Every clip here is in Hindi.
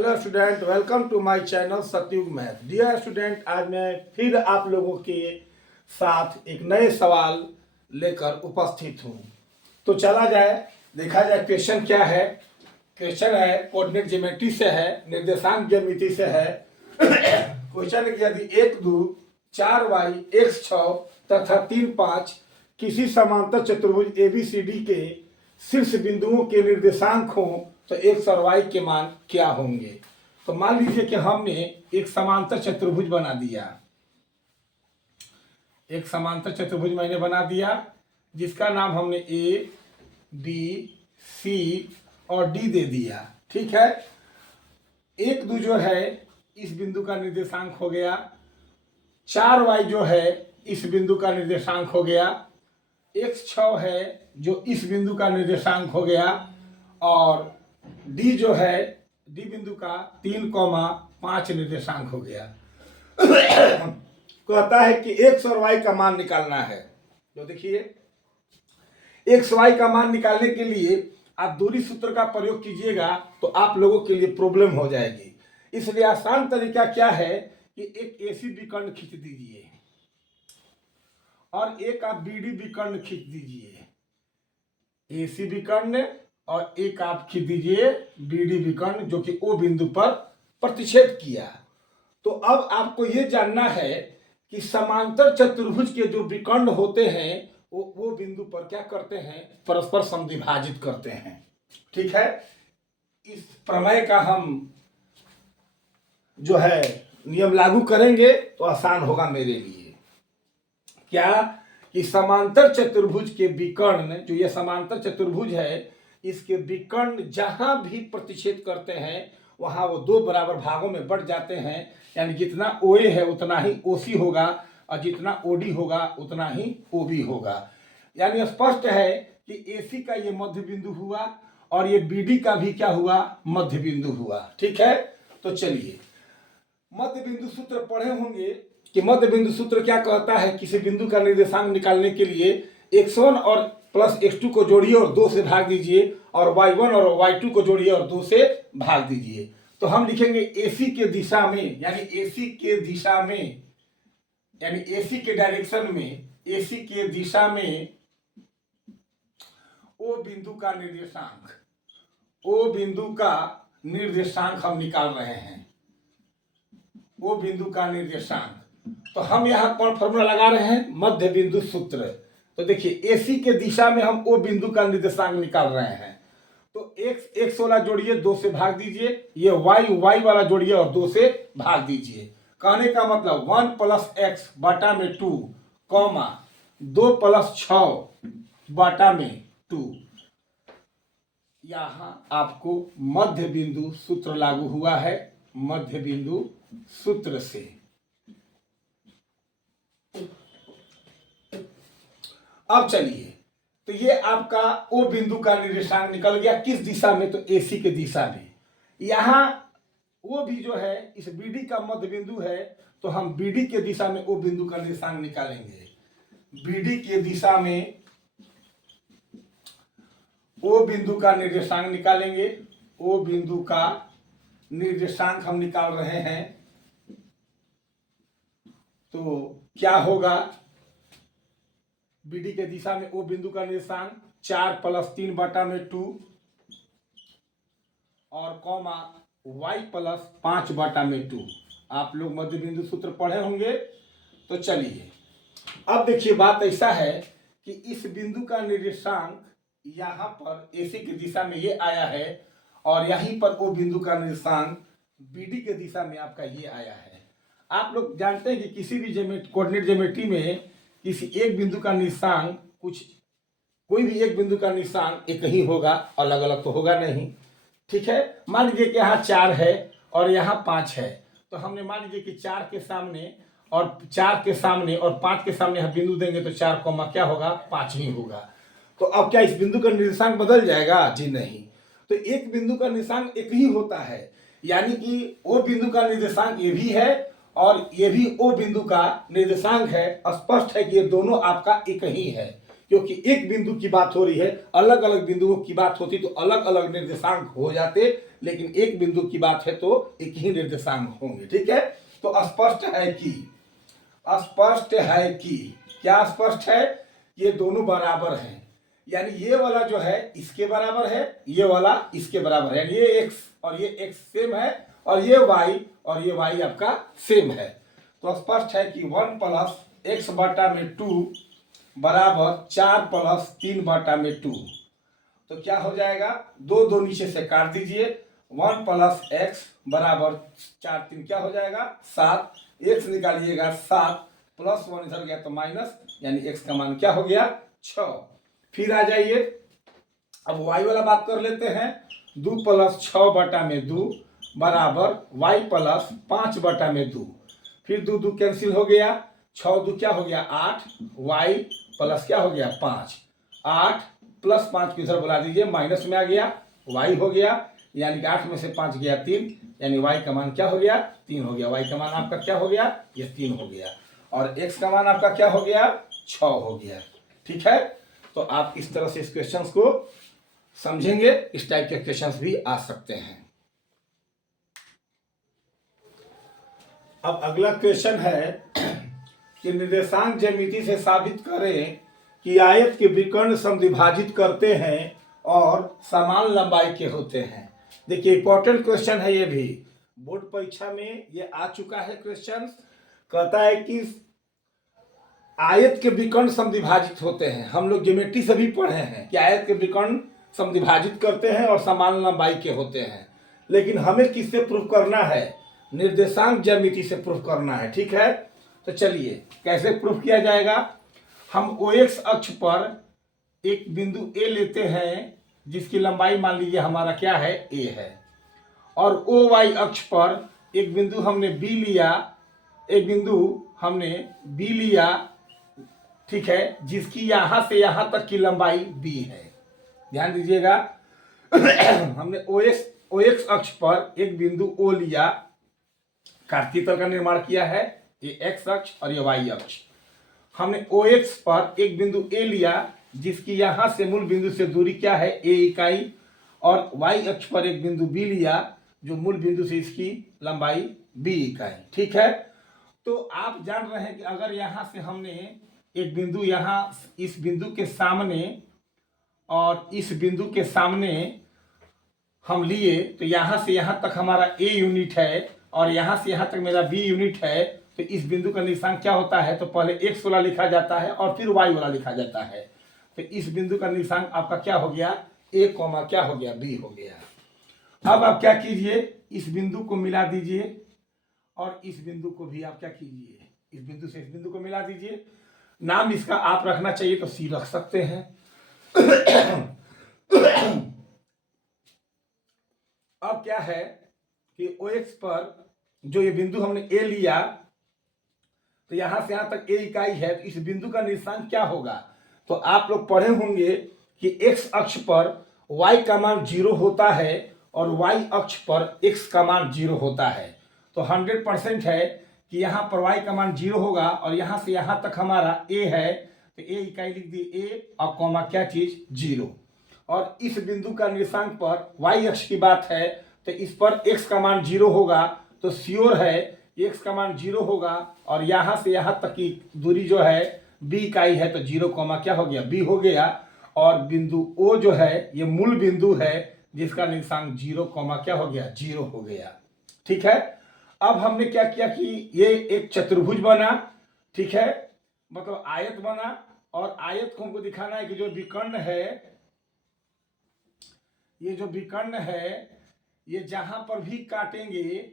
Hello student, welcome to my channel Satyug math. Dear student, आज मैं फिर आप लोगों के साथ एक नए सवाल लेकर उपस्थित हूँ। तो चला जाए, देखा जाए क्वेश्चन क्या है। क्वेश्चन है कोऑर्डिनेट ज्योमेट्री से है, निर्देशांक ज्यामिति से है। क्वेश्चन है कि यदि 1 2 4y x 6 तथा 3 5 किसी समांतर चतुर्भुज ABCD के शीर्ष बिंदुओं के निर्देशांक हों तो x और y के मान क्या होंगे। तो मान लीजिए कि हमने एक समांतर चतुर्भुज बना दिया। एक समांतर चतुर्भुज मैंने बना दिया जिसका नाम हमने A B C और D दे दिया। ठीक है, 1 2 जो है इस बिंदु का निर्देशांक हो गया, 4y जो है इस बिंदु का निर्देशांक हो गया, x 6 है जो इस बिंदु का निर्देशांक हो गया, और D जो है D बिंदु का 3,5 निर्देशांक हो गया। कहता है कि x और y का मान निकालना है। तो देखिए, x y का मान निकालने के लिए आप दूरी सूत्र का प्रयोग कीजिएगा तो आप लोगों के लिए प्रॉब्लम हो जाएगी। इसलिए आसान तरीका क्या है कि एक AC विकर्ण खींच दीजिए और एक आप BD विकर्ण खींच दीजिए। AC विकर्ण और एक आप खींच दीजिए BD विकर्ण जो कि O बिंदु पर प्रतिच्छेद किया। तो अब आपको यह जानना है कि समांतर चतुर्भुज के जो विकर्ण होते हैं वो बिंदु पर क्या करते हैं, परस्पर समद्विभाजित करते हैं। ठीक है, इस प्रमेय का हम जो है नियम लागू करेंगे तो आसान होगा मेरे लिए। क्या कि समांतर चतुर्भुज के विकर्ण, जो ये समांतर चतुर्भुज है, इसके विकर्ण जहां भी प्रतिच्छेद करते हैं वहां वो 2 बराबर भागों में बढ़ जाते हैं। यानी जितना OA है उतना ही OC होगा और जितना OD होगा उतना ही OB होगा। यानी स्पष्ट है कि AC का ये मध्य बिंदु हुआ और ये BD का भी क्या हुआ, मध्य बिंदु हुआ। ठीक है, तो चलिए मध्य बिंदु सूत्र पढ़े होंगे कि मध्य बिंदु सूत्र क्या कहता है। किसी बिंदु का निर्देशांक निकालने के लिए x1 और प्लस x2 को जोड़िए और 2 से भाग दीजिए, और y1 और y2 को जोड़िए और 2 से भाग दीजिए। तो हम लिखेंगे AC के दिशा में, यानी AC के दिशा में, यानी AC के डायरेक्शन में, AC के दिशा में O बिंदु का निर्देशांक, O बिंदु का निर्देशांक हम निकाल रहे हैं। O बिंदु का निर्देशांक, तो हम यहाँ कौन फॉर्मूला लगा रहे हैं, मध्य बिंदु सूत्र। तो देखिए AC के दिशा में हम O बिंदु का निर्देशांक निकाल रहे हैं। तो x वाला जोड़िए, 2 से भाग दीजिए, ये y वाला जोड़िए और 2 से भाग दीजिए। कहने का मतलब 1 + x बटा में 2, 2 + 6 बटा में 2। यहां आपको मध्य बिंदु सूत्र लागू हुआ है, मध्य बिंदु सूत्र से। अब चलिए, तो ये आपका O बिंदु का निर्देशांक निकल गया किस दिशा में, तो AC के दिशा में। यहां O भी जो है इस BD का मध्य बिंदु है, तो हम BD के दिशा में O बिंदु का निर्देशांक निकालेंगे। BD के दिशा में O बिंदु का निर्देशांक निकालेंगे। O बिंदु का निर्देशांक हम निकाल रहे हैं, तो क्या होगा, BD के दिशा में O बिंदु का निर्देशांक 4 + 3 बटा में 2 और y + 5 बटा में 2। आप लोग मध्य बिंदु सूत्र पढ़े होंगे। तो चलिए अब देखिए, बात ऐसा है कि इस बिंदु का निर्देशांक यहाँ पर AC की दिशा में ये आया है और यहीं पर O बिंदु का निर्देशांक BD के दिशा में आपका ये आया है। आप लोग जानते हैं कि किसी भी कोऑर्डिनेट ज्योमेट्री में किसी एक बिंदु का निर्देशांक कोई भी एक बिंदु का निर्देशांक एक ही होगा, अलग अलग तो होगा नहीं। ठीक है, मान लीजिए कि यहाँ 4 है और यहाँ 5 है, तो हमने मान लीजिए कि 4 के सामने और 5 के सामने यहाँ बिंदु देंगे तो 4 क्या होगा, 5 ही होगा। तो अब क्या इस बिंदु का निर्देशांक बदल जाएगा? जी नहीं। तो एक बिंदु का निर्देशांक एक ही होता है, यानी कि O बिंदु का निर्देशांक ये भी है और ये भी O बिंदु का निर्देशांक है। स्पष्ट है कि ये दोनों आपका एक ही है, क्योंकि एक बिंदु की बात हो रही है। अलग अलग बिंदुओं की बात होती तो अलग अलग निर्देशांक हो जाते, लेकिन एक बिंदु की बात है तो एक ही निर्देशांक होंगे। ठीक है, तो स्पष्ट है कि क्या स्पष्ट है? ये दोनों बराबर हैं, यानी ये वाला जो है इसके बराबर है, ये वाला इसके बराबर है, यानी ये x और ये x सेम है और ये y और ये y आपका सेम है। तो स्पष्ट है कि 1 प्लस x बटा में 2 बराबर 4 प्लस 3 बटा में 2। तो क्या हो जाएगा? दो नीचे से काट दीजिए। 1 प्लस x बराबर 4 3 क्या हो जाएगा? 7। x निकालिएगा 7 प्लस 1 इधर गया तो माइनस, यानी x का मान क्या हो गया? 6। फिर आ जाइए, अब y वाला बात कर लेते हैं। 2 प्लस 6 बटा में 2 बराबर y प्लस 5 बटा में 2। फिर 2 कैंसिल हो गया, 6 2 क्या हो गया? 8, y प्लस क्या हो गया? 5। 8 प्लस 5 को इधर बुला दीजिए, माइनस में आ गया, y हो गया, यानी कि 8 में से 5 गया 3, यानी y का मान क्या हो गया? 3 हो गया। y का मान आपका क्या हो गया? ये 3 हो गया। और x का मान आपका क्या हो गया? 6 हो गया। ठीक है, तो आप इस तरह से इस क्वेश्चन को समझेंगे। इस टाइप के क्वेश्चंस भी आ सकते हैं। अब अगला क्वेश्चन है कि निर्देशांक ज्यामिति से साबित करें कि आयत के विकर्ण समद्विभाजित करते हैं और समान लंबाई के होते हैं। देखिए इंपॉर्टेंट क्वेश्चन है, ये भी बोर्ड परीक्षा में ये आ चुका है क्वेश्चन। कहता है कि आयत के विकर्ण समद्विभाजित होते हैं। हम लोग ज्योमेट्री से भी पढ़े हैं कि आयत के विकर्ण समद्विभाजित करते हैं और समान लंबाई के होते हैं, लेकिन हमें किससे प्रूफ करना है? निर्देशांक ज्यामिति से प्रूफ करना है। ठीक है, तो चलिए कैसे प्रूफ किया जाएगा। हम OX अक्ष पर एक बिंदु A लेते हैं जिसकी लंबाई मान लीजिए हमारा क्या है? A है, और OY अक्ष पर एक बिंदु हमने B लिया, ठीक है, जिसकी यहां से यहां तक की लंबाई b है। ध्यान दीजिएगा हमने OX अक्ष पर एक बिंदु O लिया, कार्तीय तल का निर्माण किया है, ये x अक्ष और ये y अक्ष। हमने OX पर एक बिंदु A लिया जिसकी यहां से मूल बिंदु से दूरी क्या है? a इकाई, और y अक्ष पर एक बिंदु B लिया जो मूल बिंदु से इसकी लंबाई b इकाई। ठीक है, तो आप जान रहे हैं कि अगर यहां से हमने एक बिंदु यहां इस बिंदु के सामने और इस बिंदु के सामने हम लिए, तो यहां से यहां तक हमारा a यूनिट है और यहां से यहां तक मेरा b यूनिट है। तो इस बिंदु का निशान क्या होता है? तो पहले x वाला लिखा जाता है और फिर y वाला लिखा जाता है। तो इस बिंदु का निशान आपका क्या हो गया? a, क्या हो गया? b हो गया। अब आप क्या कीजिए, इस बिंदु को मिला दीजिए और इस बिंदु को भी आप क्या कीजिए, इस बिंदु से इस बिंदु को मिला दीजिए। नाम इसका आप रखना चाहिए तो C रख सकते हैं। अब क्या है कि OX पर जो ये बिंदु हमने A लिया, तो यहां से यहां तक a इकाई है, तो इस बिंदु का निशान क्या होगा? तो आप लोग पढ़े होंगे कि x अक्ष पर y का मान 0 होता है और y अक्ष पर x का मान 0 होता है। तो 100% है कि यहाँ पर y का मान 0 होगा और यहाँ से यहाँ तक हमारा a है, तो a इकाई लिख दिए a और कॉमा क्या चीज? 0। और इस बिंदु का निशान पर y अक्ष की बात है, तो इस पर x का मान 0 होगा, तो श्योर है x का मान 0 होगा और यहाँ से यहाँ तक की दूरी जो है b इकाई है, तो 0 कॉमा क्या हो गया? b हो गया। और बिंदु O जो है ये मूल बिंदु है जिसका निशान 0 कॉमा क्या हो गया? 0 हो गया। ठीक है, अब हमने क्या किया कि ये एक चतुर्भुज बना, ठीक है, मतलब आयत बना, और आयत को हमको दिखाना है कि जो विकर्ण है, ये जो विकर्ण है ये जहां पर भी काटेंगे,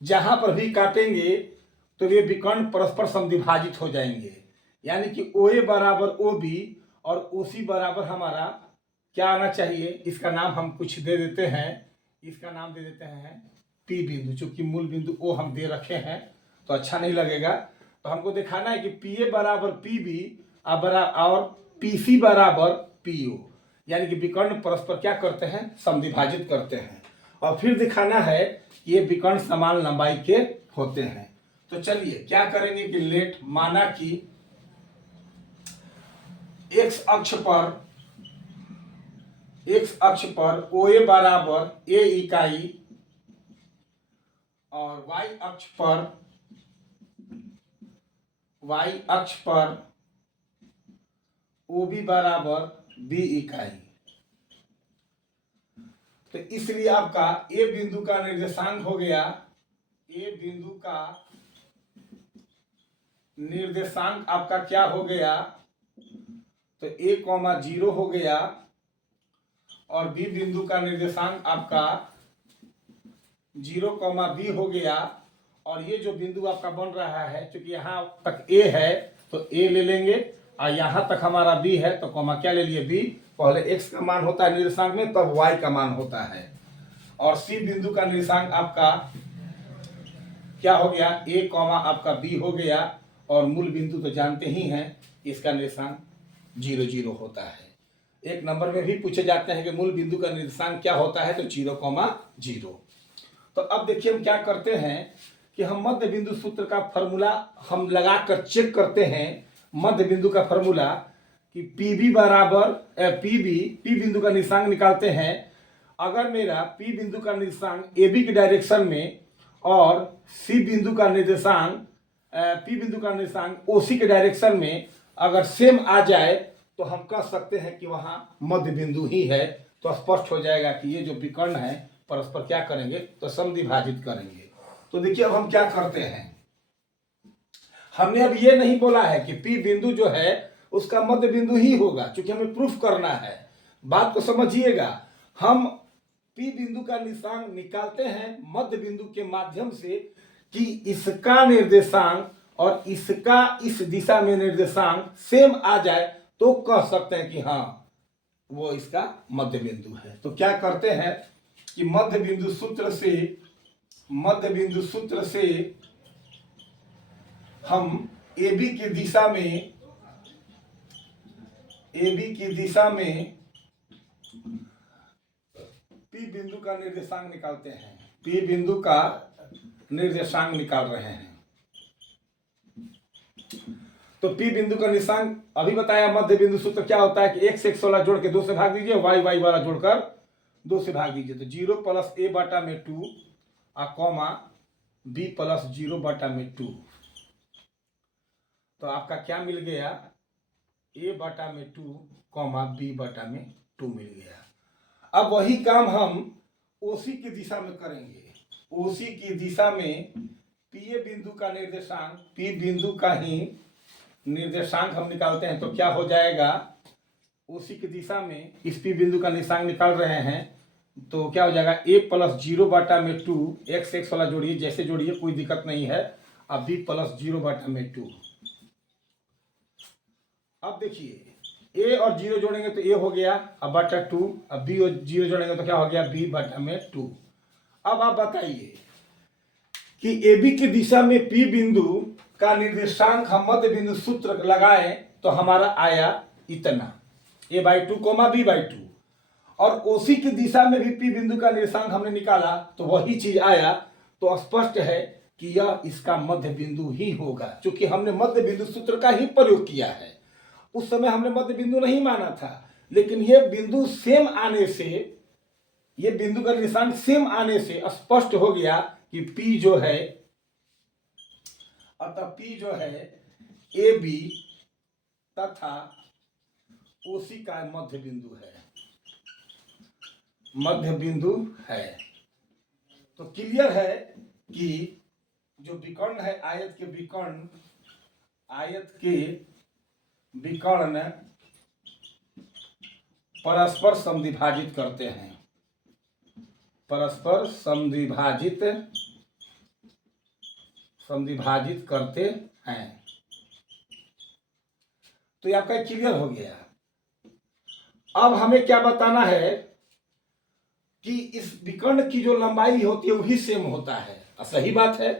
जहां पर भी काटेंगे तो ये विकर्ण परस्पर समद्विभाजित हो जाएंगे, यानी कि OA बराबर OB और OC बराबर हमारा क्या आना चाहिए? इसका नाम हम कुछ दे देते हैं, इसका नाम दे देते हैं P बिंदु, चूंकि मूल बिंदु O हम दे रखे हैं तो अच्छा नहीं लगेगा। तो हमको दिखाना है कि PA बराबर PB और PC बराबर PO, यानी कि विकर्ण परस्पर क्या करते हैं? समद्विभाजित करते हैं। और फिर दिखाना है कि ये विकर्ण समान लंबाई के होते हैं। तो चलिए क्या करेंगे कि लेट माना कि x अक्ष पर एक्स अक्ष पर OA बराबर A इकाई और y अक्ष पर OB बराबर B इकाई। तो इसलिए आपका A बिंदु का निर्देशांक हो गया, A बिंदु का निर्देशांक आपका क्या हो गया, तो A,0 हो गया और B बिंदु का निर्देशांक आपका 0,B हो गया। और ये जो बिंदु आपका बन रहा है, क्योंकि यहाँ तक A है तो A ले लेंगे और यहाँ तक हमारा B है तो कॉमा क्या ले लिए B। पहले x का मान होता है निर्देशांक में, तब y का मान होता है। और C बिंदु का निर्देशांक आपका क्या हो गया, A कॉमा आपका B हो गया। और मूल बिंदु तो जानते ही हैं, इसका निर्देशांक 0,0 होता है। एक नंबर में भी पूछे जाते हैं कि मूल बिंदु का निर्देशांक क्या होता है, तो 0,0। तो अब देखिए हम क्या करते हैं कि हम मध्य बिंदु सूत्र का फॉर्मूला हम लगाकर चेक करते हैं। मध्य बिंदु का फॉर्मूला कि PB बराबर P बिंदु का निर्देशांक निकालते हैं। अगर मेरा P बिंदु का निर्देशांक AB की डायरेक्शन में और C बिंदु का निर्देशांक P बिंदु का निर्देशांक OC के डायरेक्शन में अगर सेम आ जाए तो हम कह सकते हैं कि वहां मध्य बिंदु ही है। तो स्पष्ट हो जाएगा कि ये जो विकर्ण है परस्पर क्या करेंगे, तो समद्विभाजित करेंगे। तो देखिए अब हम क्या करते हैं, हमने अब ये नहीं बोला है कि P बिंदु जो है उसका मध्य बिंदु ही होगा, क्योंकि हमें प्रूफ करना है। बात को समझिएगा, हम P बिंदु का निर्देशांक निकालते हैं मध्य बिंदु के माध्यम से कि इसका निर्देशांक और इसका इस दिशा में निर्देशांक सेम आ जाए तो कह सकते हैं कि हाँ वो इसका मध्य बिंदु है। तो क्या करते हैं कि मध्य बिंदु सूत्र से हम AB की दिशा में P बिंदु का निर्देशांक निकालते हैं। P बिंदु का निर्देशांक निकाल रहे हैं। तो P बिंदु का निर्देशांक अभी बताया, मध्य बिंदु सूत्र क्या होता है कि x 116 जोड़ के 2 से भाग दीजिए, y वाला जोड़कर 2 से भाग दीजिए। तो 0 प्लस A बटा में 2 कॉमा B प्लस 0 बटा में 2। तो आपका क्या मिल गया, A बटा में 2 कॉमा B बटा में 2 मिल गया। अब वही काम हम OC की दिशा में करेंगे। OC की दिशा में PA बिंदु का निर्देशांक, P बिंदु का ही निर्देशांक हम निकालते हैं। तो क्या हो जाएगा, OC की दिशा में इस P बिंदु का निर्देशांक निकाल रहे हैं तो क्या हो जाएगा, A प्लस 0 बटा में 2, x वाला जोड़िए, जैसे जोड़िए कोई दिक्कत नहीं है। अब B प्लस 0 बटा में 2। अब देखिए A और 0 जोड़ेंगे तो A हो गया अब बटा 2, अब B और 0 जोड़ेंगे तो क्या हो गया, B बटा में 2। अब आप बताइए कि AB की दिशा में P बिंदु का निर्देशांक हम मध्य बिंदु सूत्र लगाए तो हमारा आया इतना, A/2 B/2। और OC की दिशा में भी P बिंदु का निर्देशांक हमने निकाला तो वही चीज आया। तो स्पष्ट है कि यह इसका मध्य बिंदु ही होगा, क्योंकि हमने मध्य बिंदु सूत्र का ही प्रयोग किया है। उस समय हमने मध्य बिंदु नहीं माना था, लेकिन ये बिंदु सेम आने से, ये बिंदु का निर्देशांक सेम आने से स्पष्ट हो गया कि P जो है, अतः P जो है AB तथा OC का मध्य बिंदु है। तो क्लियर है कि जो विकर्ण है, आयत के विकर्ण परस्पर समद्विभाजित करते हैं, समद्विभाजित करते हैं। तो ये आपका क्लियर हो गया। अब हमें क्या बताना है कि इस विकर्ण की जो लंबाई होती है वही सेम होता है। सही बात है।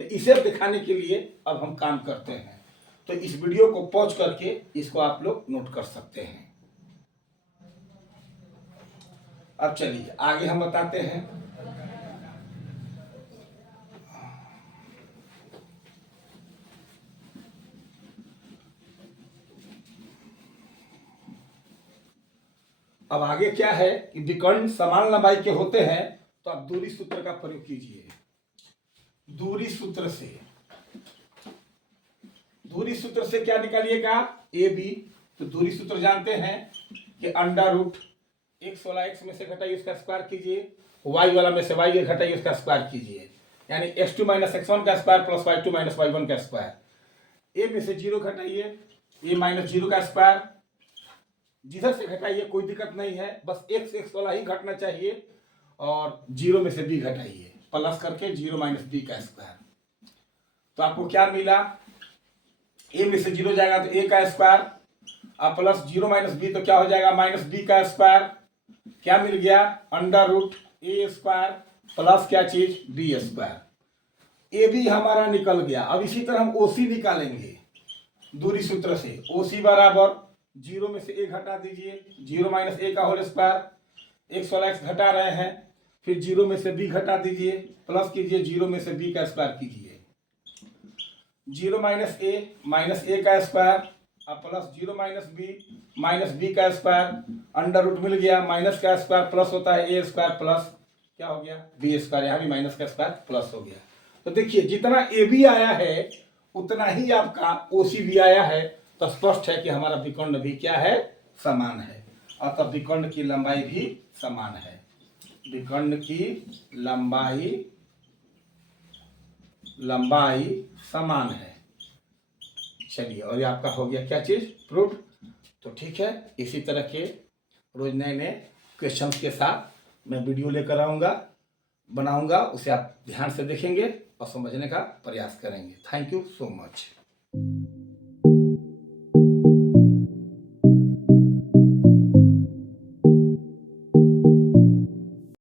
तो इसे दिखाने के लिए अब हम काम करते हैं। तो इस वीडियो को पॉज करके इसको आप लोग नोट कर सकते हैं। अब चलिए आगे हम बताते हैं। अब आगे क्या है कि विकर्ण समान लंबाई के होते हैं तो आप दूरी सूत्र का प्रयोग कीजिए। दूरी सूत्र से क्या निकालिएगा, ए बी। तो दूरी सूत्र जानते हैं कि अंडर रूट x वाला x में से घटाइए उसका स्क्वायर कीजिए, y वाला में से y घटाइए उसका स्क्वायर कीजिए, यानी x2 माइनस x1 का square plus y2 minus y1 का स्क्वायर। a में से 0 घटाइए, a माइनस 0 का स्क्वायर, जिधर से घटाइए कोई दिक्कत नहीं है, बस x वाला ही घटना चाहिए, और 0 में से b घटाइए प्लस करके 0 माइनस b का स्क्वायर। तो आपको क्या मिला, a में से 0 जाएगा तो a का स्क्वायर, अब प्लस 0 माइनस बी तो क्या हो जाएगा माइनस बी का स्क्वायर। क्या मिल गया, अंडर रूट ए स्क्वायर प्लस क्या चीज बी स्क्वायर। ए भी हमारा निकल गया। अब इसी तरह हम ओसी निकालेंगे दूरी सूत्र से। ओसी बराबर 0 में से ए घटा दीजिए, 0 माइनस ए का होल स्क्वायर, एक्स वाला एक्स घटा रहे हैं, फिर 0 में से बी घटा दीजिए, प्लस कीजिए 0 में से बी का स्क्वायर कीजिए, 0 माइनस ए का स्क्वायर, अब प्लस 0 माइनस बी का स्क्वायर, अंडर रूट मिल गया, माइनस का स्क्वायर प्लस होता है ए स्क्वायर प्लस क्या हो गया बी स्क्वायर, यहाँ भी माइनस का स्क्वायर प्लस हो गया। तो देखिए जितना ए बी आया है उतना ही आपका ओसी भी आया है, तो स्पष्ट है कि हमारा विकर्ण भी क्या है, समान है, अतः विकर्ण की लंबाई भी समान है। विकर्ण की लंबाई समान है। चलिए, और ये आपका हो गया क्या चीज, प्रूफ। तो ठीक है, इसी तरह के रोज नए नए क्वेश्चंस के साथ मैं वीडियो लेकर आऊँगा, बनाऊंगा, उसे आप ध्यान से देखेंगे और समझने का प्रयास करेंगे। Thank you so much.